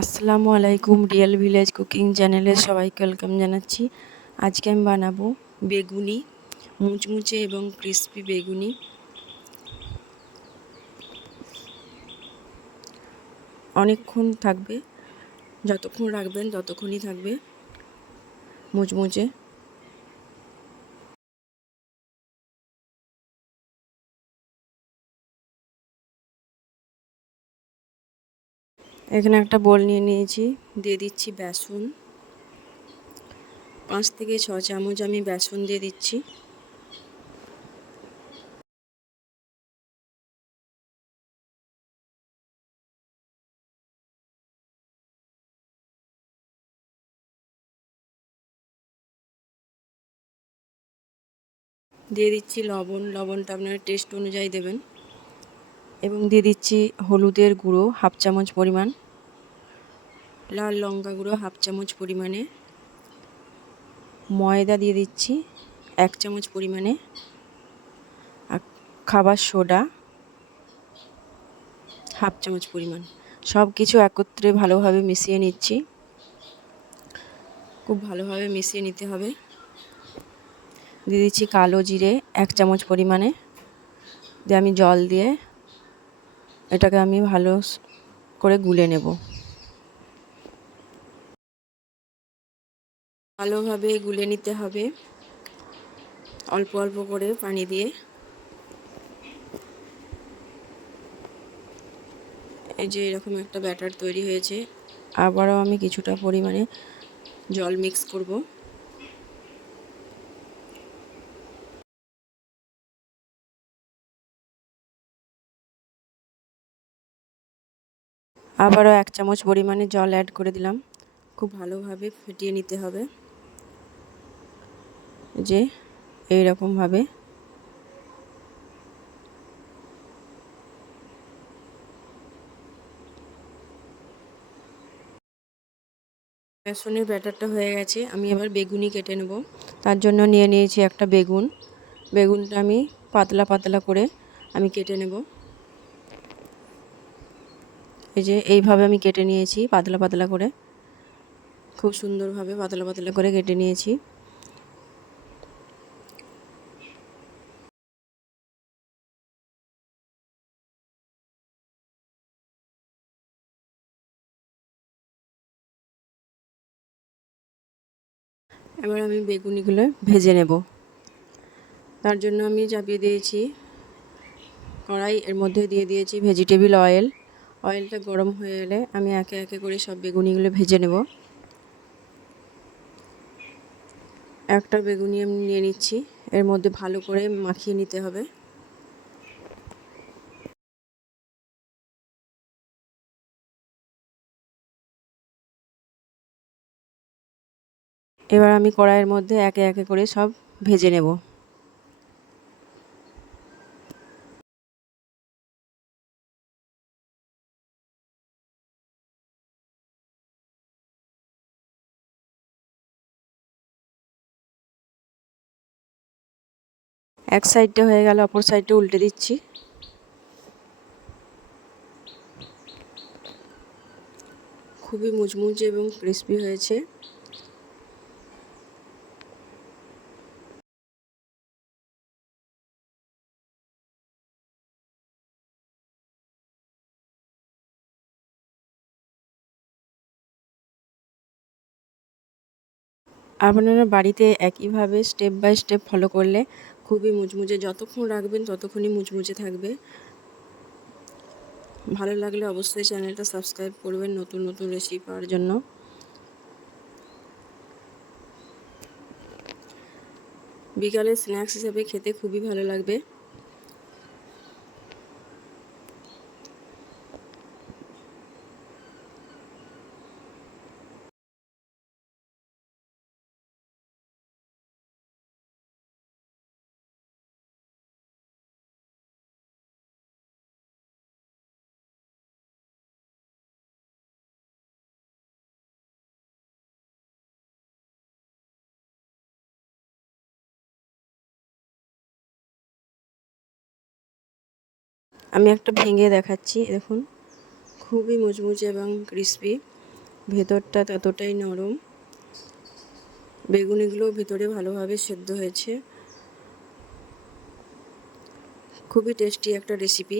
আসসালামু আলাইকুম real village cooking চ্যানেলে সবাইকে ওয়েলকাম জানাচ্ছি। আজকে আমি বানাবো বেগুনি, মুচমুচে এবং ক্রিসপি বেগুনি। অনেকক্ষণ থাকবে, যতক্ষণ রাখবেন ততক্ষণই থাকবে মুচমুচে। এখানে একটা বোল নিয়ে নিয়েছি। দিয়ে দিচ্ছি বেসন। পাঁচ থেকে ছ চামচ আমি বেসন দিয়ে দিচ্ছি। দিয়ে দিচ্ছি লবণ। লবণটা আপনার টেস্ট অনুযায়ী দেবেন। এবং দিয়ে দিচ্ছি হলুদের গুঁড়ো, হাফ চামচ পরিমাণ। লাল লঙ্কা গুঁড়ো হাফ চামচ পরিমাণে। ময়দা দিয়ে দিচ্ছি এক চামচ পরিমাণে। আর খাবার সোডা হাফ চামচ পরিমাণ। সব কিছু একত্রে ভালোভাবে মিশিয়ে নিচ্ছি। খুব ভালোভাবে মিশিয়ে নিতে হবে। দিয়ে দিচ্ছি কালো জিরে এক চামচ পরিমাণে। দিয়ে আমি জল দিয়ে এটাকে আমি ভালো করে গুলে নেব। ভালোভাবে গুলে নিতে হবে। অল্প অল্প করে পানি দিয়ে। এই যে এরকম একটা ব্যাটার তৈরি হয়েছে। আবারও আমি কিছুটা পরিমাণে জল মিক্স করব। আবারও এক চামচ পরিমাণে জল অ্যাড করে দিলাম। খুব ভালোভাবে ফেটিয়ে নিতে হবে। যে এই রকমভাবে বেসনের ব্যাটারটা হয়ে গেছে আমি এবার বেগুনি কেটে নেব। তার জন্য নিয়ে নিয়েছি একটা বেগুন। বেগুনটা আমি পাতলা পাতলা করে আমি কেটে নেব। এই যে এইভাবে আমি কেটে নিয়েছি পাতলা পাতলা করে। খুব সুন্দরভাবে পাতলা পাতলা করে কেটে নিয়েছি। এবার আমি বেগুনিগুলো ভেজে নেব। তার জন্য আমি চাপিয়ে দিয়েছি কড়াই, এর মধ্যে দিয়ে দিয়েছি ভেজিটেবিল অয়েল। অয়েলটা গরম হয়ে এলে আমি একে একে করে সব বেগুনিগুলো ভেজে নেব। একটা বেগুনি আমি নিয়ে নিচ্ছি, এর মধ্যে ভালো করে মাখিয়ে নিতে হবে। এবার আমি কড়াইয়ের মধ্যে একে একে করে সব ভেজে নেব। এক সাইডটা হয়ে গেল, অপর সাইডটা উল্টে দিচ্ছি। খুবই মুচমুচে এবং ক্রিস্পি হয়েছে। আপনারা বাড়িতে একইভাবে স্টেপ বাই স্টেপ ফলো করলে খুবই মুচমুচে, যতক্ষণ রাখবেন ততক্ষণই মুচমুচে থাকবে। ভালো লাগলে অবশ্যই চ্যানেলটা সাবস্ক্রাইব করবেন নতুন নতুন রেসিপি পাওয়ার জন্য। বিকালে স্ন্যাক্স হিসাবে খেতে খুবই ভালো লাগবে। আমি একটা ভেঙে দেখাচ্ছি, দেখুন। খুবই মুচমুচে এবং ক্রিসপি ভেতরটা ততটাই নরম। বেগুনিগুলো ভেতরে ভালোভাবে সেদ্ধ হয়েছে। খুবই টেস্টি একটা রেসিপি